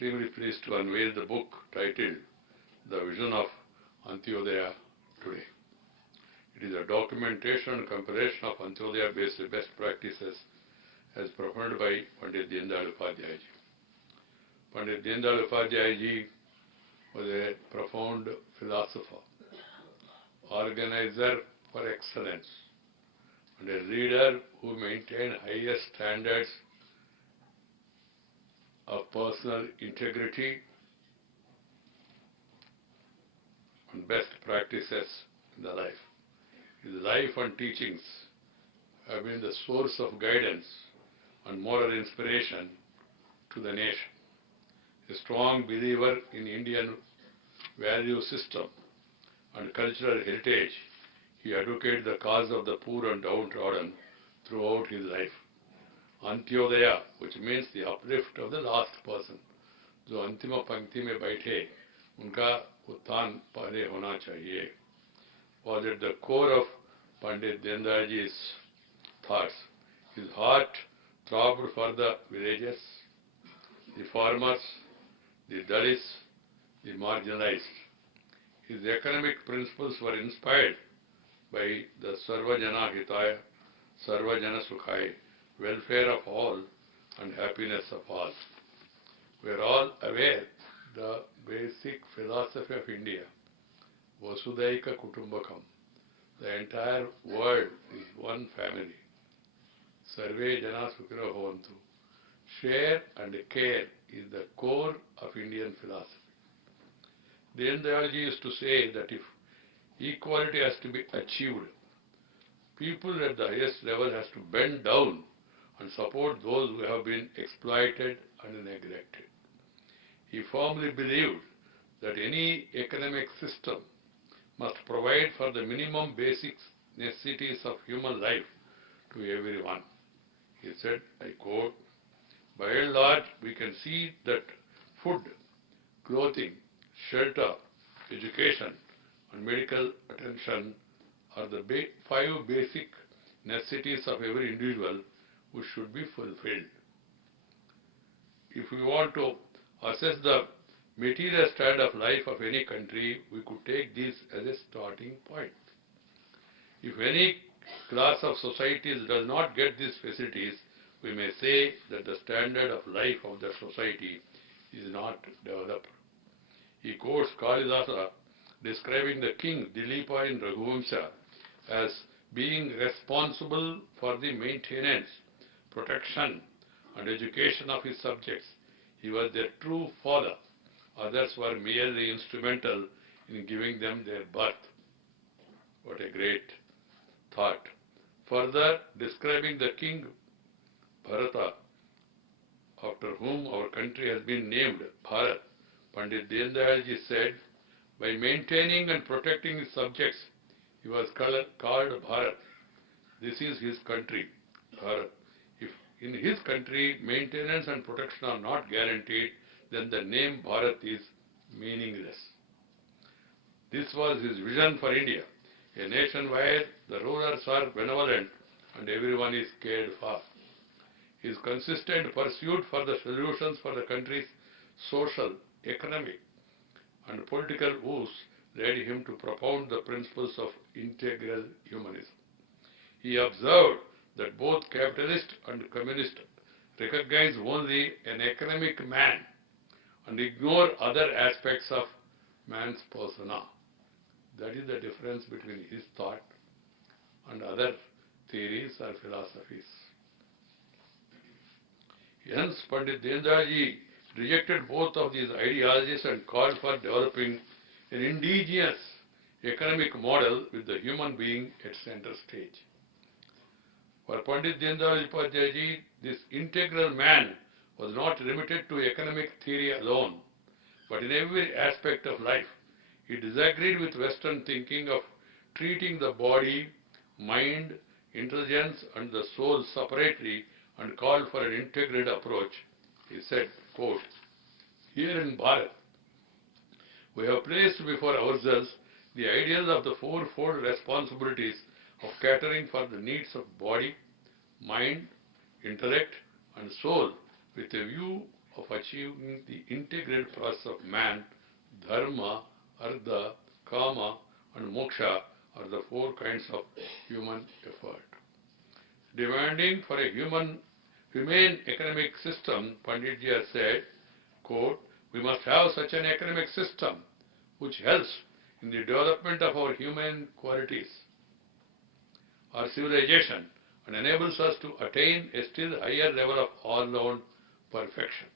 extremely pleased to unveil the book titled The Vision of Antyodaya today. It is a documentation and compilation of Antyodaya-based best practices as propounded by Pandit Deendayal Upadhayaya. Pandit Deendayal Upadhayaya was a profound philosopher, organizer for excellence, and a leader who maintained highest standards of personal integrity and best practices in the life. His life and teachings have been the source of guidance and moral inspiration to the nation. A strong believer in Indian value system and cultural heritage, he advocated the cause of the poor and downtrodden throughout his life. Antyodaya, which means the uplift of the last person. जो अंतिम पंक्ति में बैठे उनका उत्थान पहले होना चाहिए, was at the core of Pandit Deendayal's thoughts. His heart throbbed for the villages, the farmers, the Dalits, the marginalized. His economic principles were inspired by the Sarvajana Hitaya, Sarvajana Sukhaya, welfare of all and happiness of all. We are all aware the basic philosophy of India, Vasudaika Kutumbakam. The entire world is one family. Sarve Jana Sukhino Bhavantu. Share and care is the core of Indian philosophy. Deendayalji used to say that if equality has to be achieved, people at the highest level has to bend down and support those who have been exploited and neglected. He firmly believed that any economic system must provide for the minimum basic necessities of human life to everyone. He said, I quote, by and large, we can see that food, clothing, shelter, education, and medical attention are the 5 basic necessities of every individual which should be fulfilled. If we want to assess the material standard of life of any country, we could take this as a starting point. If any class of societies does not get these facilities, we may say that the standard of life of the society is not developed. He quotes Kalidasa describing the king Dilipa in Raghuvamsha as being responsible for the maintenance, protection and education of his subjects. He was their true father. Others were merely instrumental in giving them their birth. What a great thought. Further, describing the king Bharata, after whom our country has been named Bharat, Pandit Deendayalji said, by maintaining and protecting his subjects, he was called Bharat. This is his country, Bharat. If in his country maintenance and protection are not guaranteed, then the name Bharat is meaningless. This was his vision for India, a nation where the rulers are benevolent and everyone is cared for. His consistent pursuit for the solutions for the country's social, economic and political woes led him to propound the principles of integral humanism. He observed that both capitalist and communist recognize only an economic man and ignore other aspects of man's persona. That is the difference between his thought and other theories or philosophies. Hence, Pandit Deendayalji rejected both of these ideologies and called for developing an indigenous economic model with the human being at center stage. For Pandit Deendayal Upadhayaya, this integral man was not limited to economic theory alone, but in every aspect of life. He disagreed with Western thinking of treating the body, mind, intelligence and the soul separately and called for an integrated approach. He said, quote, here in Bharat, we have placed before ourselves the ideas of the fourfold responsibilities of catering for the needs of body, mind, intellect and soul with a view of achieving the integral process of man, dharma, artha, kama, and moksha are the four kinds of human effort. Demanding for a humane economic system, Pandit Ji has said, quote, we must have such an economic system which helps in the development of our human qualities, our civilization, and enables us to attain a still higher level of all-round perfection.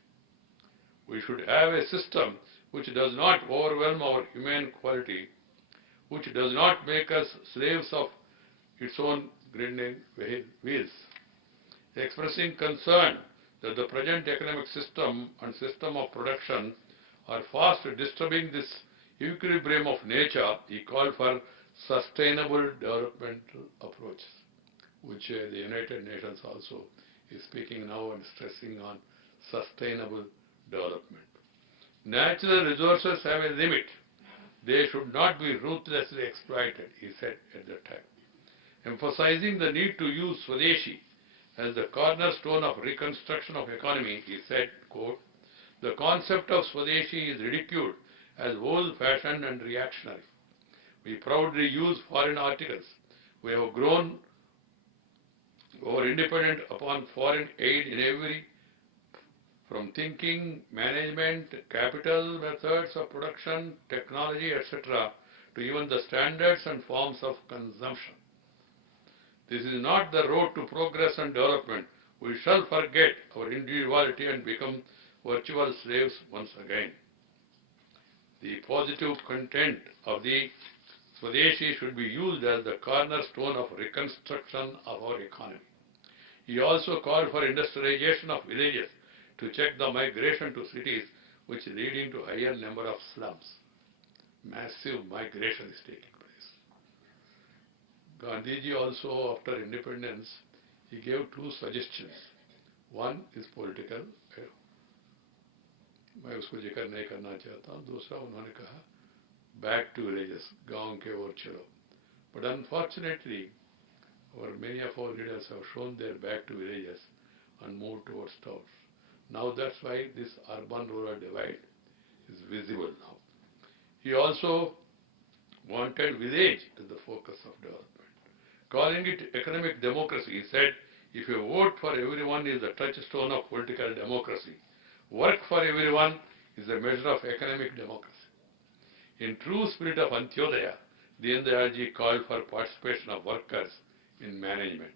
We should have a system which does not overwhelm our human quality, which does not make us slaves of its own grinding wheels. Expressing concern that the present economic system and system of production are fast disturbing this equilibrium of nature, he called for sustainable developmental approaches, which the United Nations also is speaking now and stressing on sustainable development. Natural resources have a limit. They should not be ruthlessly exploited, he said at that time. Emphasizing the need to use Swadeshi as the cornerstone of reconstruction of economy, he said, quote, the concept of Swadeshi is ridiculed as old-fashioned and reactionary. We proudly use foreign articles. We have grown over independent upon foreign aid in every, from thinking, management, capital, methods of production, technology, etc., to even the standards and forms of consumption. This is not the road to progress and development. We shall forget our individuality and become virtual slaves once again. The positive content of the Swadeshi should be used as the cornerstone of reconstruction of our economy. He also called for industrialization of villages to check the migration to cities, which is leading to higher number of slums. Massive migration is taking place. Gandhiji also, after independence, he gave two suggestions. One is political. मैं उसको जिक्र नहीं करना चाहता हूँ. दूसरा उन्होंने कहा back to villages, गांव के ओर चलो. But unfortunately, many of our leaders have shown their back to villages and moved towards towns. Now that's why this urban-rural divide is visible now. He also wanted village as the focus of development. Calling it economic democracy, he said, if a vote for everyone is the touchstone of political democracy, work for everyone is a measure of economic democracy. In true spirit of Antyodaya, Deendayal ji called for participation of workers in management.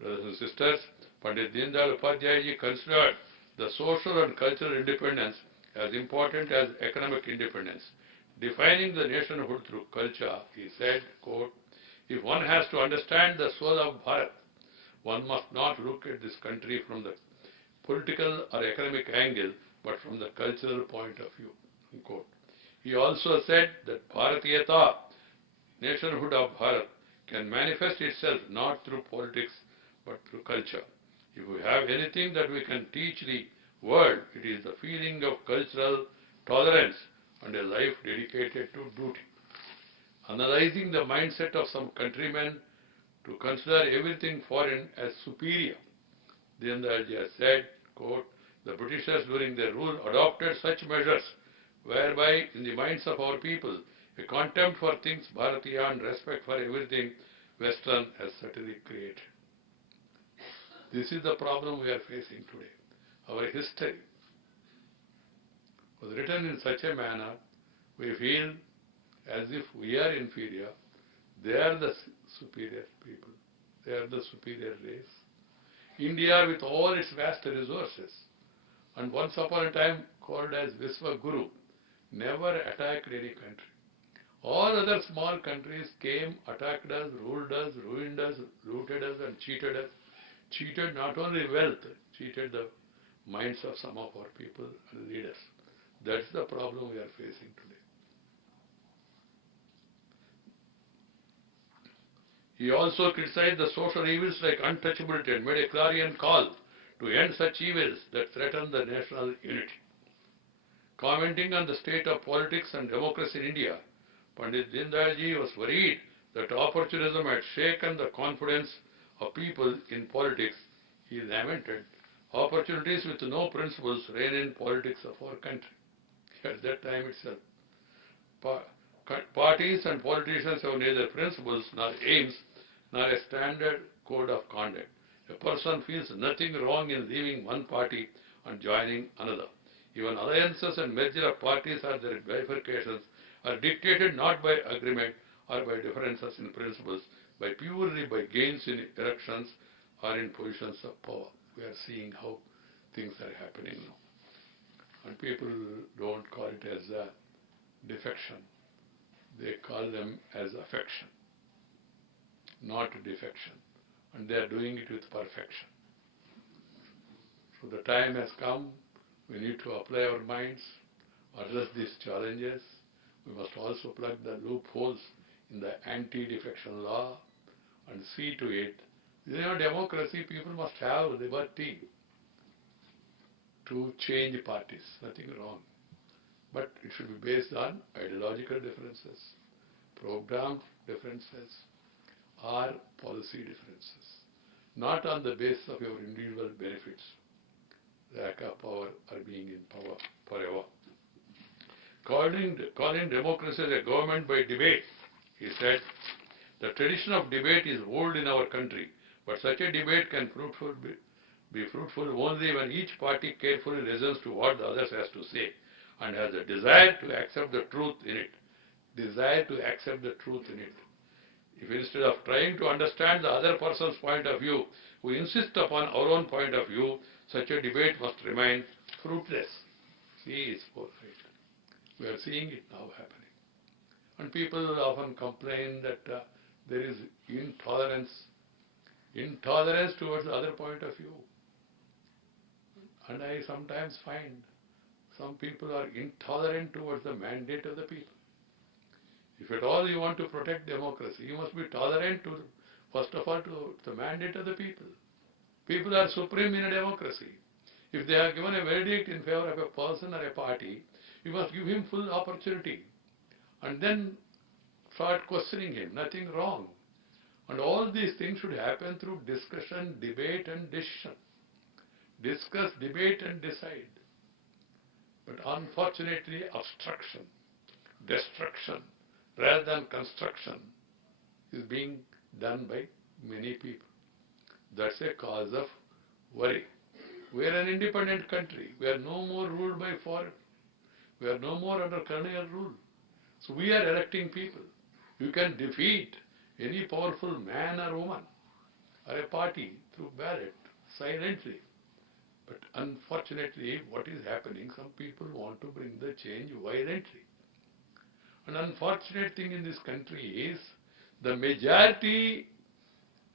Brothers and sisters, Pandit Deendayal Upadhayaya ji considered the social and cultural independence as important as economic independence. Defining the nationhood through culture, he said, quote, if one has to understand the soul of Bharat, one must not look at this country from the political or economic angle, but from the cultural point of view. Unquote. He also said that Bharatiyata, nationhood of Bharat, can manifest itself not through politics, but through culture. If we have anything that we can teach the world, it is the feeling of cultural tolerance and a life dedicated to duty. Analyzing the mindset of some countrymen to consider everything foreign as superior, Deendayal ji has said, quote, the Britishers during their rule adopted such measures whereby in the minds of our people a contempt for things Bharatiya and respect for everything Western has certainly created. This is the problem we are facing today. Our history was written in such a manner we feel as if we are inferior, they are the superior people, they are the superior race. India with all its vast resources and once upon a time called as Visva Guru never attacked any country. All other small countries came, attacked us, ruled us, ruined us, looted us and cheated us. Cheated not only wealth, cheated the minds of some of our people and leaders. That's the problem we are facing today. He also criticized the social evils like untouchability and made a clarion call to end such evils that threaten the national unity. Commenting on the state of politics and democracy in India, Pandit Deendayal ji was worried that opportunism had shaken the confidence of people in politics. He lamented Opportunities with no principles reign in politics of our country. At that time itself, parties and politicians have neither principles nor aims nor a standard code of conduct. A person feels nothing wrong in leaving one party and joining another. Even alliances and merger of parties or their bifurcations are dictated not by agreement or by differences in principles, but purely by gains in elections or in positions of power. We are seeing how things are happening now. And people don't call it as a defection. They call them as affection, not defection. And they are doing it with perfection. So the time has come. We need to apply our minds, address these challenges. We must also plug the loopholes in the anti-defection law and see to it. In a democracy, people must have liberty to change parties. Nothing wrong. But it should be based on ideological differences, program differences, or policy differences. Not on the basis of your individual benefits, lack of power, or being in power forever. Calling democracy as a government by debate, he said, the tradition of debate is old in our country, but such a debate can be fruitful only when each party carefully listens to what the other has to say and has a desire to accept the truth in it. Desire to accept the truth in it. If instead of trying to understand the other person's point of view, we insist upon our own point of view, such a debate must remain fruitless. See its forfeit. We are seeing it now happening. And people often complain that there is intolerance towards the other point of view. And I sometimes find some people are intolerant towards the mandate of the people. If at all you want to protect democracy, you must be tolerant to, first of all, to the mandate of the people. People are supreme in a democracy. If they are given a verdict in favor of a person or a party, you must give him full opportunity and then start questioning him. Nothing wrong. And all these things should happen through discussion, debate and decision. Discuss, debate and decide. But unfortunately, obstruction, destruction, rather than construction is being done by many people. That's a cause of worry. We are an independent country. We are no more ruled by foreign. We are no more under colonial rule. So we are electing people. You can defeat any powerful man or woman or a party through ballot, silently. But unfortunately, what is happening, some people want to bring the change violently. An unfortunate thing in this country is the majority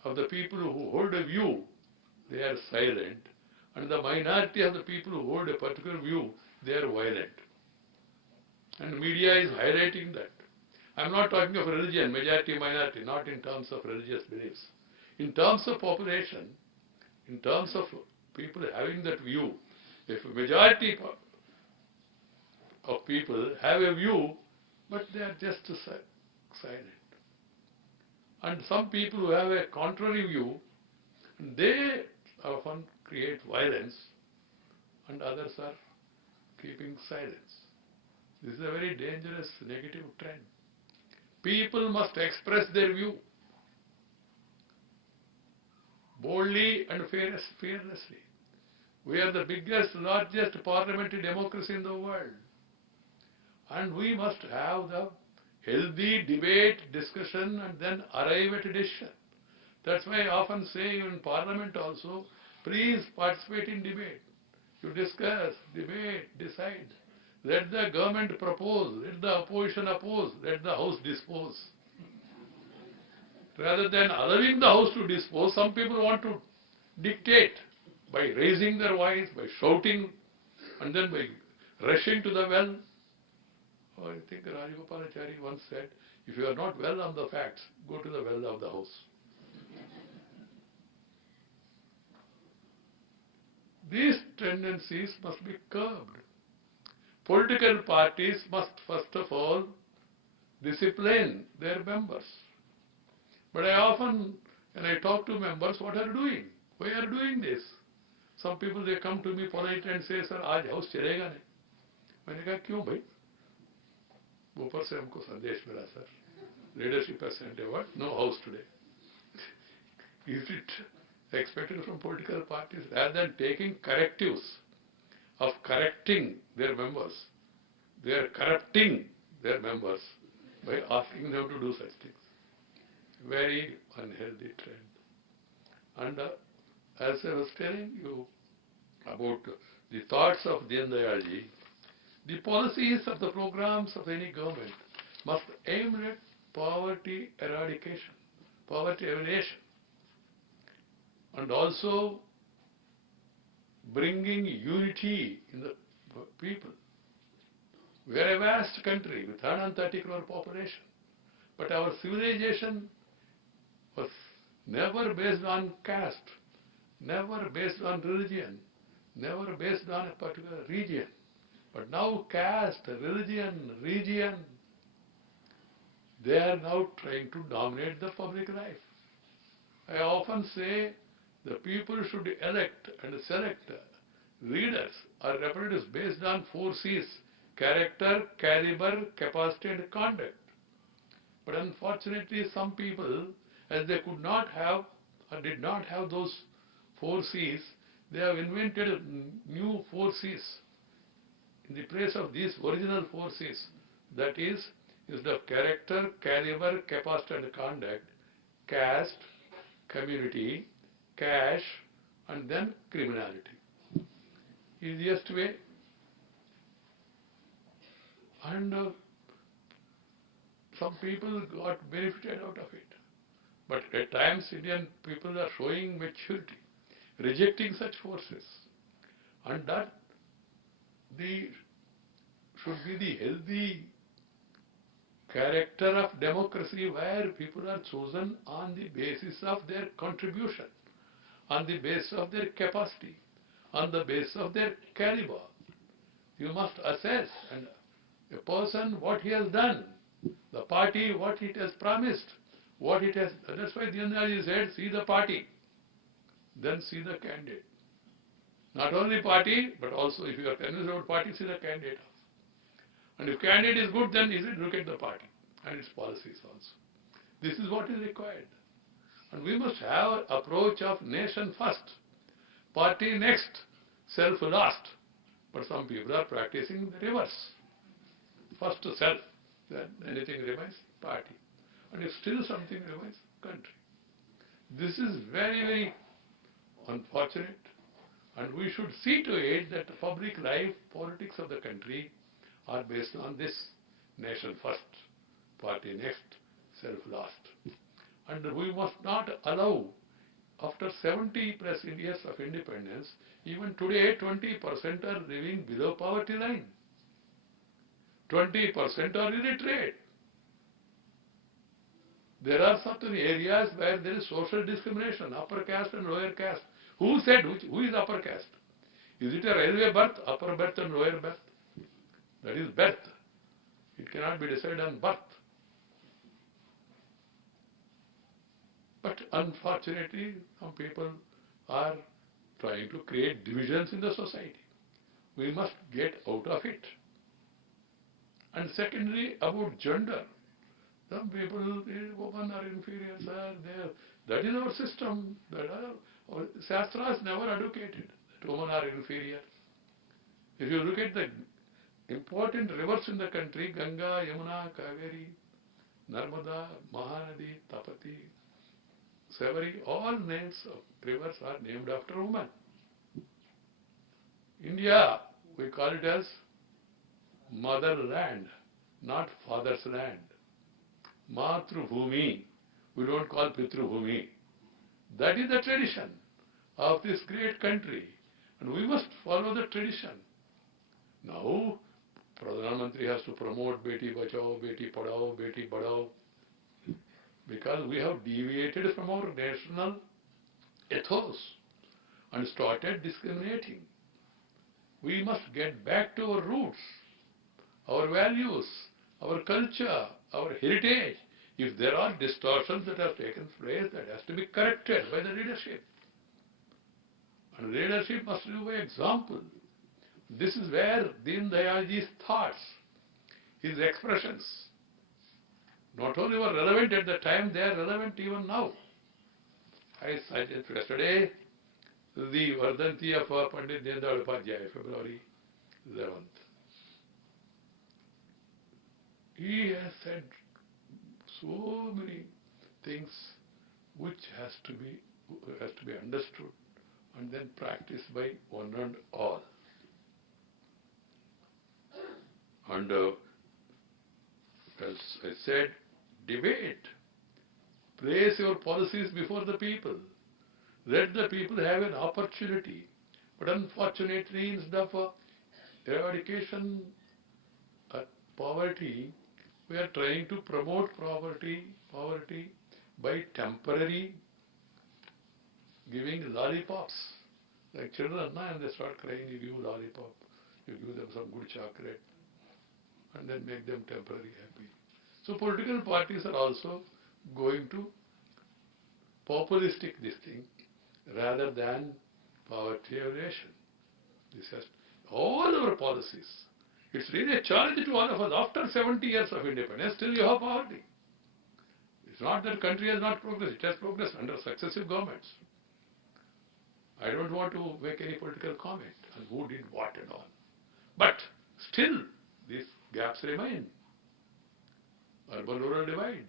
of the people who hold a view, they are silent, and the minority of the people who hold a particular view, they are violent. And media is highlighting that. I am not talking of religion, majority, minority, not in terms of religious beliefs. In terms of population, in terms of people having that view, if a majority of people have a view, but they are just silent. And some people who have a contrary view, they often create violence, and others are keeping silence. This is a very dangerous negative trend. People must express their view boldly and fearlessly. We are the biggest, largest parliamentary democracy in the world. And we must have the healthy debate, discussion, and then arrive at a decision. That's why I often say in Parliament also, please participate in debate. You discuss, debate, decide. Let the government propose, let the opposition oppose, let the House dispose. Rather than allowing the House to dispose, some people want to dictate by raising their voice, by shouting, and then by rushing to the well. Oh, I think Rajagopalachari once said, if you are not well on the facts, go to the well of the House. These tendencies must be curbed. Political parties must first of all discipline their members. But I often, when I talk to members, what are you doing? Why are you doing this? Some people, they come to me politely and say, sir, आज house चलेगा नहीं. मैंने कहा क्यों भाई? ऊपर से हमको संदेश मिला sir. Leadership has sent a word, no house today. Is it expected from political parties rather than taking correctives of correcting their members? They are corrupting their members by asking them to do such things. Very unhealthy trend. And as I was telling you about the thoughts of Deendayal ji, the policies of the programs of any government must aim at poverty eradication, poverty elimination, and also bringing unity in the people. We are a vast country with 130 crore population, but our civilization was never based on caste, never based on religion, never based on a particular region. But now caste, religion, region, they are now trying to dominate the public life. I often say the people should elect and select leaders or representatives based on 4 C's: character, caliber, capacity and conduct. But unfortunately some people, as they could not have or did not have those 4 C's, they have invented new 4 C's in the place of these original 4 C's. That is, instead of character, caliber, capacity and conduct, caste, community, cash, and then criminality. Easiest way. And some people got benefited out of it. But at times Indian people are showing maturity, rejecting such forces. And that should be the healthy character of democracy, where people are chosen on the basis of their contribution, on the basis of their capacity, on the basis of their caliber. You must assess and a person what he has done, the party what it has promised, what it has. That's why Deendayal said, see the party, then see the candidate. Not only party, but also if you are convinced about party, see the candidate. And if candidate is good, then look at the party and its policies also. This is what is required. And we must have an approach of nation first, party next, self last. But some people are practicing the reverse. First self, then anything remains, party. And if still something remains, country. This is very, very unfortunate. And we should see to it that the public life, politics of the country are based on this: nation first, party next, self last. And we must not allow, after 70 plus years of independence, even today 20% are living below poverty line. 20% are illiterate. There are certain areas where there is social discrimination, upper caste and lower caste. Who said who is upper caste? Is it a railway berth, upper berth and lower berth? That is birth. It cannot be decided on birth. But unfortunately, some people are trying to create divisions in the society. We must get out of it. And secondly, about gender. Some people, women are inferior, sir. That is our system. Our Shastras never advocated that women are inferior. If you look at the important rivers in the country, Ganga, Yamuna, Kaveri, Narmada, Mahanadi, Tapati, Savari, all names of rivers are named after women. India, we call it as motherland, not father's land. Matrubhumi, we don't call Pitrubhumi. That is the tradition of this great country, and we must follow the tradition. Now, Pradhan Mantri has to promote Beti Bachao, Beti Padhao, Beti Badhao, because we have deviated from our national ethos and started discriminating. We must get back to our roots, our values, our culture, our heritage. If there are distortions that have taken place, that has to be corrected by the leadership. And leadership must live by example. This is where Deendayalji's thoughts, his expressions, not only were relevant at the time, they are relevant even now. I cited yesterday the Vardhanti of Pandit Deendayal Upadhayaya, February 11th. He has said so many things which has to be understood and then practiced by one and all. And as I said, debate. Place your policies before the people. Let the people have an opportunity. But unfortunately, instead of eradication of poverty, we are trying to promote poverty by temporary giving lollipops. Like children, and they start crying, you give lollipop, you give them some good chocolate, and then make them temporarily happy. So political parties are also going to populistic this thing rather than poverty alleviation. This has all our policies. It's really a challenge to all of us. After 70 years of independence, still you have poverty. It's not that country has not progressed. It has progressed under successive governments. I don't want to make any political comment on who did what and all. But still, these gaps remain. Urban-rural divide,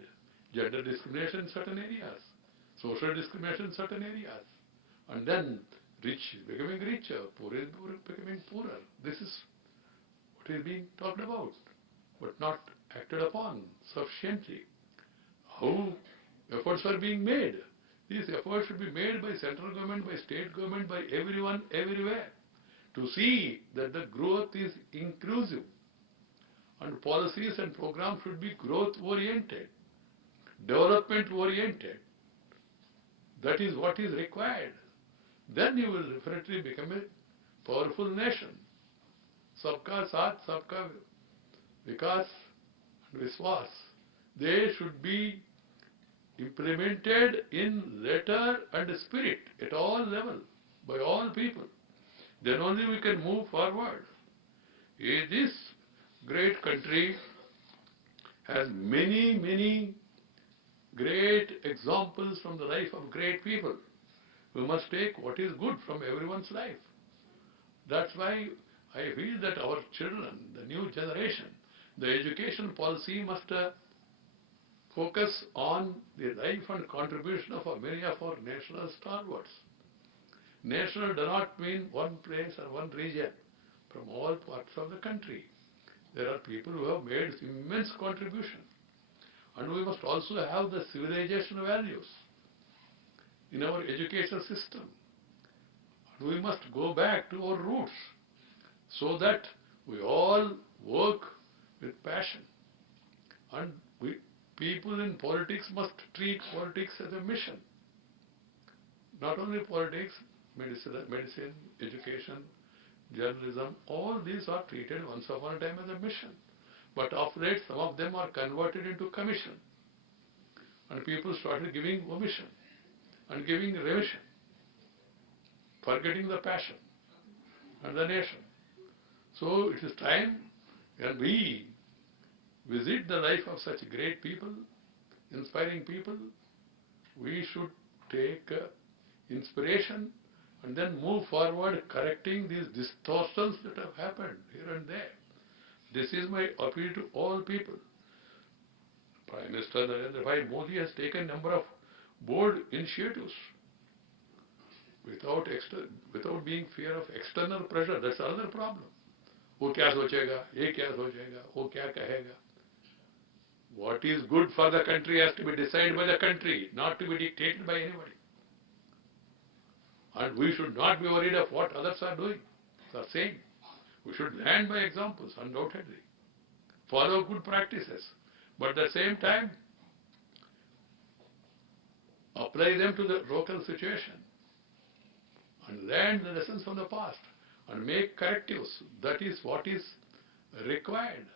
gender discrimination in certain areas, social discrimination in certain areas, and then rich is becoming richer, poor is becoming poorer. This is what is being talked about, but not acted upon sufficiently. How efforts are being made? These efforts should be made by central government, by state government, by everyone, everywhere, to see that the growth is inclusive. And policies and programs should be growth-oriented, development-oriented. That is what is required. Then you will definitely become a powerful nation. Sabka saath, sabka vikas and viswas. They should be implemented in letter and spirit at all levels, by all people. Then only we can move forward. This great country has many, many great examples from the life of great people. We must take what is good from everyone's life. That's why I feel that our children, the new generation, the education policy must focus on the life and contribution of many of our national stalwarts. National does not mean one place or one region, from all parts of the country. There are people who have made immense contribution. And we must also have the civilization values in our education system. And we must go back to our roots so that we all work with passion. And people in politics must treat politics as a mission. Not only politics, medicine, education, journalism, all these are treated once upon a time as a mission. But of late, some of them are converted into commission. And people started giving omission and giving remission, forgetting the passion and the nation. So it is time when we visit the life of such great people, inspiring people, we should take inspiration and then move forward correcting these distortions that have happened here and there. This is my appeal to all people. Prime Minister Narendra Bhai Modi has taken a number of bold initiatives without being fear of external pressure. That's another problem. वो क्या सोचेगा, ये क्या सोचेगा, वो क्या कहेगा. What is good for the country has to be decided by the country, not to be dictated by anybody. And we should not be worried of what others are doing, are saying. We should learn by examples, undoubtedly. Follow good practices. But at the same time, apply them to the local situation. And learn the lessons from the past. And make correctives. That is what is required.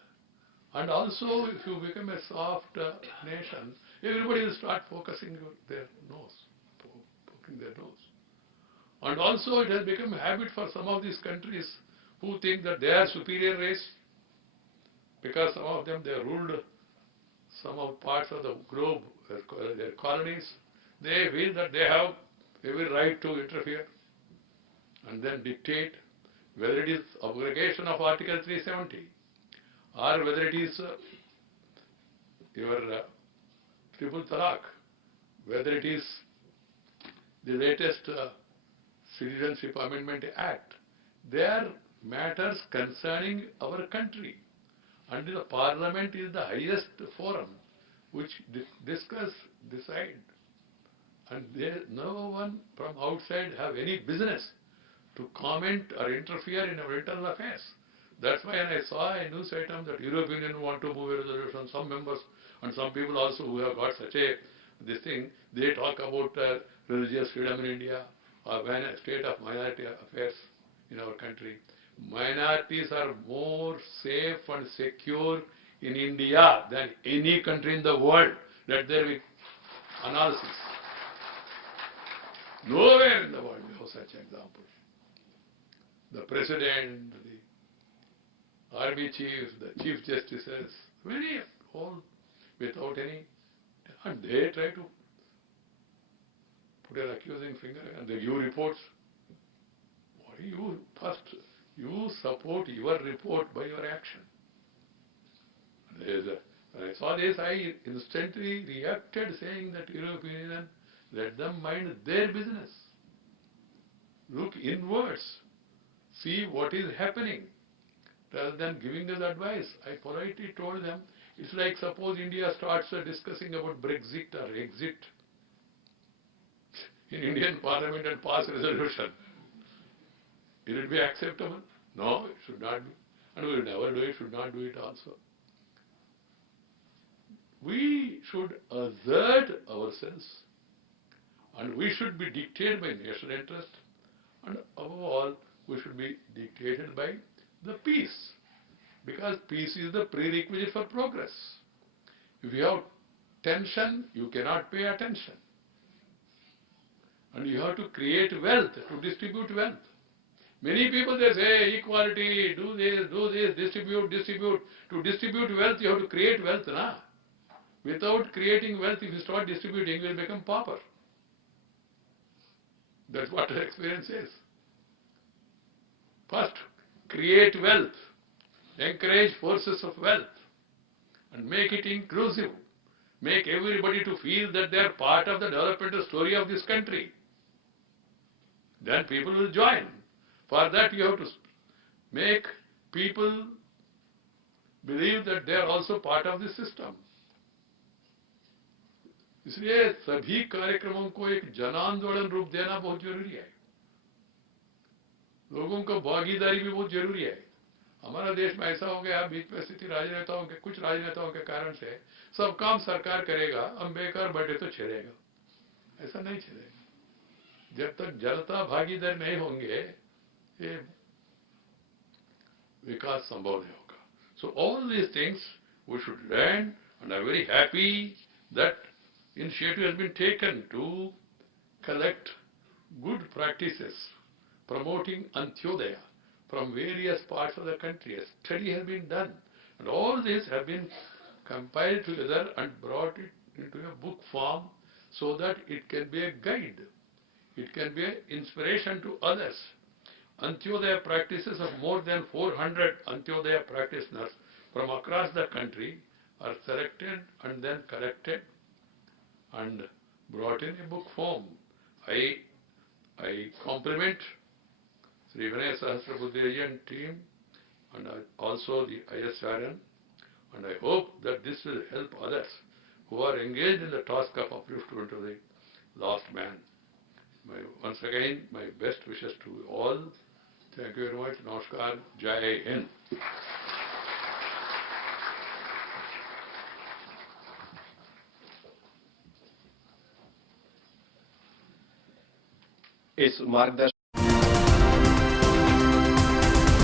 And also, if you become a soft nation, everybody will start focusing their nose, poking their nose. And also it has become a habit for some of these countries who think that they are superior race, because some of them, they ruled some of parts of the globe, their colonies. They feel that they have every right to interfere and then dictate, whether it is abrogation of Article 370 or whether it is your triple talaq, whether it is the latest Citizenship Amendment Act. They are matters concerning our country, and the Parliament is the highest forum which discuss, decide, and no one from outside have any business to comment or interfere in our internal affairs. That's why when I saw a news item that European Union want to move a resolution, some members and some people also who have got such a this thing, they talk about religious freedom in India or state of minority affairs in our country. Minorities are more safe and secure in India than any country in the world. Let there be analysis. Nowhere in the world we have such examples. The President, the Army Chief, the Chief Justices, very all without any, and they try to put an accusing finger and they give reports. Why you first, you support your report by your action. When I saw this, I instantly reacted saying that European Union, let them mind their business. Look inwards. See what is happening. Rather than giving us advice, I politely told them, it's like suppose India starts discussing about Brexit or exit in Indian Parliament and pass resolution. Will it be acceptable? No, it should not be. And we will never do it, should not do it also. We should assert ourselves, and we should be dictated by national interest, and above all, we should be dictated by the peace, because peace is the prerequisite for progress. If you have tension, you cannot pay attention. And you have to create wealth, to distribute wealth. Many people, they say equality, do this, distribute. To distribute wealth, you have to create wealth, na? Without creating wealth, if you start distributing, you will become pauper. That's what the experience is. First, create wealth, encourage forces of wealth, and make it inclusive. Make everybody to feel that they are part of the developmental story of this country. Then people will join. For that you have to make people believe that they are also part of the system. इसलिए सभी कार्यक्रमों को एक जन आंदोलन रूप देना बहुत जरूरी है. लोगों को भागीदारी भी बहुत जरूरी है. हमारा देश में ऐसा हो गया, बीच में स्थिति राजनेताओं के, कुछ राजनेताओं के कारण से सब काम सरकार करेगा, हम बेकार बैठे तो चलेगा. ऐसा नहीं चलेगा. जब तक जनता भागीदार नहीं होंगे, ये विकास संभव नहीं होगा. So all these things we should learn, and I'm very happy that initiative has been taken to collect good practices promoting Antyodaya from various parts of the country. A study has been done, and all these have been compiled together and brought it into a book form so that it can be a guide. It can be an inspiration to others. Antyodaya practices of more than 400 Antyodaya practitioners from across the country are selected and then collected and brought in a book form. I compliment Sri Vinay Sahasrabuddhayan team and also the ISRN, and I hope that this will help others who are engaged in the task of upliftment of the lost man. Once again, my best wishes to all. Thank you very much. Namaskar. Jai Hind. इस मार्गदर्शन